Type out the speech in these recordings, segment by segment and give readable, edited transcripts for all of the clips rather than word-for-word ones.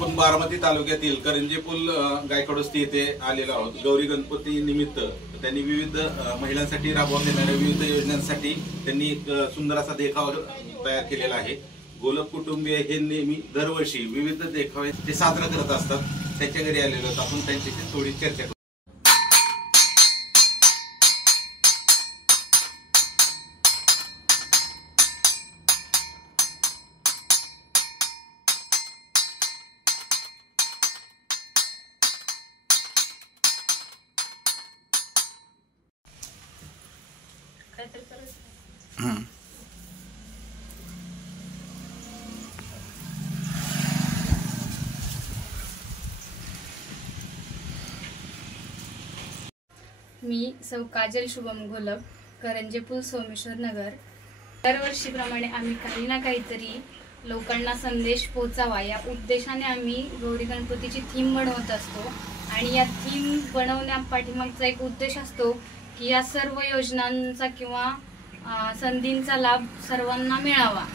आपण बारामती तालुक्यातील करंजेपूल गायकवाडवस्ती येथे आलेलो आहोत। गौरी गणपती निमित्त त्यांनी विविध महिलांसाठी राबवण्यात येणाऱ्या विविध योजनांसाठी त्यांनी एक सुंदर असा देखावा तयार केलेला आहे। गोलक कुटुंबीय हे नेहमी दरवर्षी विविध देखावे ते साजरा करत असतात। त्यांच्या घरी आलेलो आहोत, आपण त्यांच्याशी थोडी चर्चा करू। मी सौ काजल शुभम गोलक, करंजेपूल सोमेश्वर नगर। दरवर्षीप्रमाणे आम्ही काही ना काहीतरी लोकांना संदेश पोचावा या उद्देशाने आम्ही गौरी गणपतीची थीम बनवत असतो। आणि या थीम बनवण्यापाठीमागचा एक उद्देश असतो की या सर्व योजनांचा किंवा संधींचा लाभ सर्वांना मिळावा,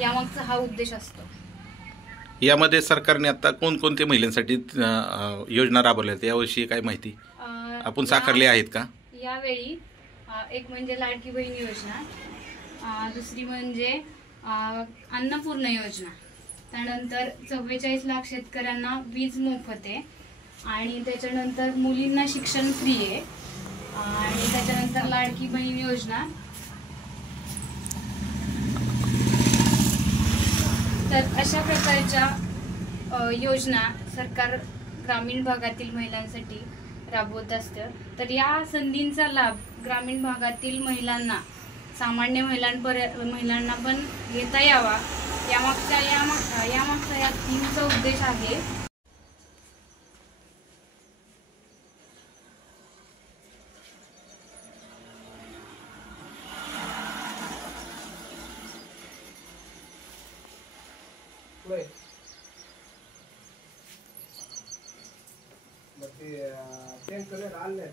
यामागचा हा उद्देश असतो। यामध्ये सरकारने आता कोणकोणत्या महिलांसाठी योजना राबवल्या आहेत याविषयी काय माहिती आपण साकारली आहेत का? यावेळी एक म्हणजे लाडकी बहीण योजना, दुसरी म्हणजे अन्नपूर्ण योजना, त्यानंतर 44 लाख शेतकऱ्यांना वीज मोफत आहे, आणि त्याच्यानंतर मुलींना शिक्षण फ्री आहे, आणि त्याच्यानंतर लाडकी बहीण योजना। तर अशा प्रकारच्या योजना सरकार ग्रामीण भागातील महिलांसाठी राबवत असतं। तर या संधींचा लाभ ग्रामीण भागातील महिलांना, सामान्य महिलांना पण घेता यावा, यामागचा या थीमचा उद्देश आहे। ते कलर आणले